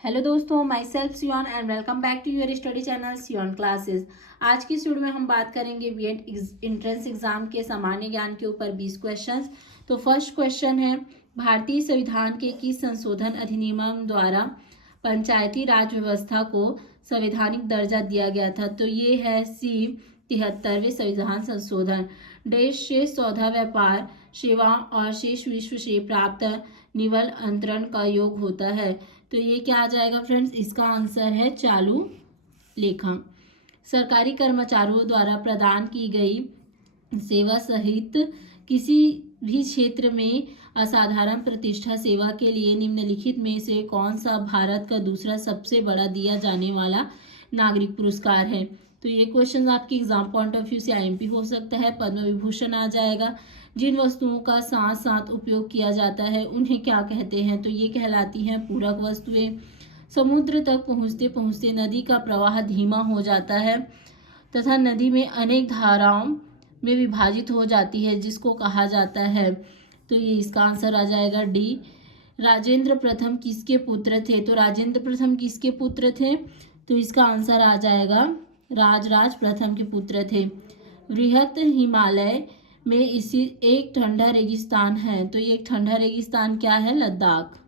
Hello दोस्तों, myself Sion and welcome back to your study channel Sion classes. आज की studio में हम बात करेंगे बीएड एंट्रेंस एग्जाम के सामान्य ज्ञान के ऊपर 20 क्वेश्चंस। तो फर्स्ट क्वेश्चन है, भारतीय संविधान के किस संशोधन अधिनियम द्वारा पंचायती राज व्यवस्था को संवैधानिक दर्जा दिया गया था? तो ये है सी 73वें संविधान संशोधन। देश से सौदा व्यापार सेवा और शेष विश्व से प्राप्त निवल अंतरण का योग होता है। तो ये क्या आ जाएगा फ्रेंड्स? इसका आंसर है चालू लेखा। सरकारी कर्मचारियों द्वारा प्रदान की गई सेवा सहित किसी भी क्षेत्र में असाधारण प्रतिष्ठा सेवा के लिए निम्नलिखित में से कौन सा भारत का दूसरा सबसे बड़ा दिया जाने वाला नागरिक पुरस्कार है? तो ये क्वेश्चन आपके एग्जाम पॉइंट ऑफ व्यू से आईएमपी हो सकता है। पद्म विभूषण आ जाएगा। जिन वस्तुओं का साथ साथ उपयोग किया जाता है उन्हें क्या कहते हैं? तो ये कहलाती हैं पूरक वस्तुएं। समुद्र तक पहुँचते पहुँचते नदी का प्रवाह धीमा हो जाता है तथा नदी में अनेक धाराओं में विभाजित हो जाती है, जिसको कहा जाता है। तो ये इसका आंसर आ जाएगा डी। राजेंद्र प्रथम किसके पुत्र थे? तो राजेंद्र प्रथम किसके पुत्र थे? तो इसका आंसर आ जाएगा राजराज प्रथम के पुत्र थे। बृहत हिमालय में इसी एक ठंडा रेगिस्तान है। तो ये एक ठंडा रेगिस्तान क्या है? लद्दाख।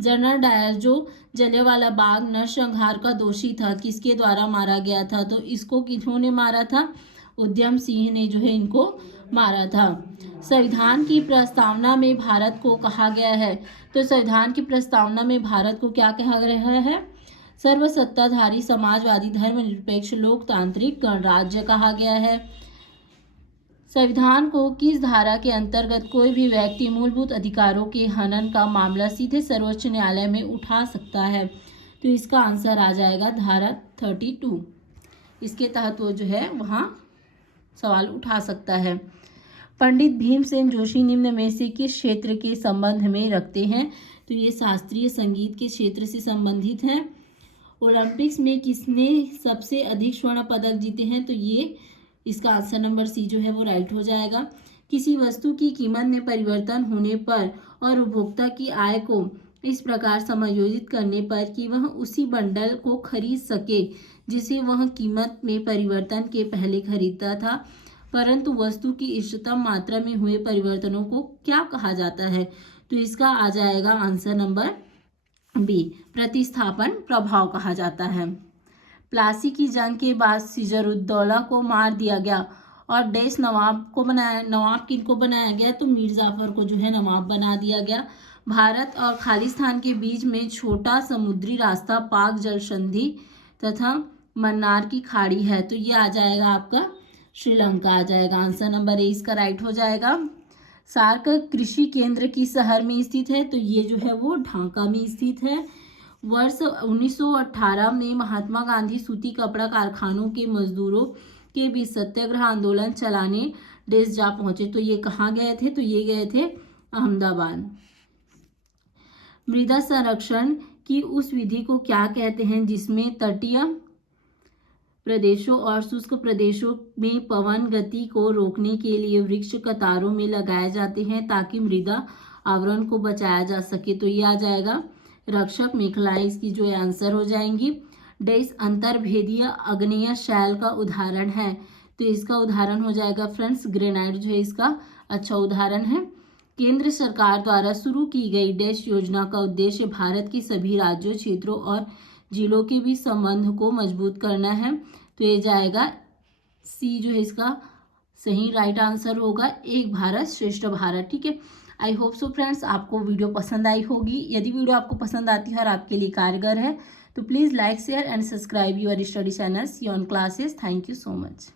जनरल डायर जो जलियांवाला बाग नरसंहार का दोषी था, किसके द्वारा मारा गया था? तो इसको किन्होंने मारा था? उधम सिंह ने जो है इनको मारा था। संविधान की प्रस्तावना में भारत को कहा गया है। तो संविधान की प्रस्तावना में भारत को क्या कहा गया है? सर्वसत्ताधारी समाजवादी धर्मनिरपेक्ष लोकतांत्रिक गणराज्य कहा गया है। संविधान को किस धारा के अंतर्गत कोई भी व्यक्ति मूलभूत अधिकारों के हनन का मामला सीधे सर्वोच्च न्यायालय में उठा सकता है? तो इसका आंसर आ जाएगा धारा 32। इसके तहत वो जो है वहाँ सवाल उठा सकता है। पंडित भीमसेन जोशी निम्न में से किस क्षेत्र के संबंध में रखते हैं? तो ये शास्त्रीय संगीत के क्षेत्र से संबंधित हैं। ओलंपिक्स में किसने सबसे अधिक स्वर्ण पदक जीते हैं? तो ये इसका आंसर नंबर सी जो है वो राइट हो जाएगा। किसी वस्तु की कीमत में परिवर्तन होने पर और उपभोक्ता की आय को इस प्रकार समायोजित करने पर कि वह उसी बंडल को खरीद सके जिसे वह कीमत में परिवर्तन के पहले खरीदता था, परंतु वस्तु की इष्टतम मात्रा में हुए परिवर्तनों को क्या कहा जाता है? तो इसका आ जाएगा आंसर नंबर बी, प्रतिस्थापन प्रभाव कहा जाता है। प्लासी की जंग के बाद सिजरुद्दौला को मार दिया गया और देश नवाब किनको बनाया गया? तो मीर जाफर को जो है नवाब बना दिया गया। भारत और खालिस्तान के बीच में छोटा समुद्री रास्ता पाक जल संधि तथा मन्नार की खाड़ी है। तो ये आ जाएगा आपका श्रीलंका आ जाएगा। आंसर नंबर ए इसका राइट हो जाएगा। सार्क कृषि केंद्र किस शहर में स्थित है? तो ये जो है वो ढाका में स्थित है। वर्ष 1918 में महात्मा गांधी सूती कपड़ा कारखानों के मजदूरों के बीच सत्याग्रह आंदोलन चलाने देश जा पहुंचे। तो ये कहाँ गए थे? तो ये गए थे अहमदाबाद। मृदा संरक्षण की उस विधि को क्या कहते हैं जिसमें तटीय प्रदेशों और शुष्क प्रदेशों में पवन गति को रोकने के लिए वृक्ष कतारों में लगाए जाते हैं ताकि मृदा आवरण को बचाया जा सके? तो ये आ जाएगा रक्षक मेखलाएं इसकी जो आंसर हो जाएंगी। डेस अंतर्भेदीय आग्नेय शैल का उदाहरण है? तो इसका उदाहरण हो जाएगा फ्रेंड्स ग्रेनाइट जो है इसका अच्छा उदाहरण है। केंद्र सरकार द्वारा शुरू की गई डेश योजना का उद्देश्य भारत के सभी राज्यों, क्षेत्रों और जिलों के बीच संबंध को मजबूत करना है। तो ये जाएगा सी जो है इसका सही राइट आंसर होगा, एक भारत श्रेष्ठ भारत। ठीक है, आई होप सो फ्रेंड्स आपको वीडियो पसंद आई होगी। यदि वीडियो आपको पसंद आती है और आपके लिए कारगर है तो please like share and subscribe your study channel Sion classes. Thank you so much.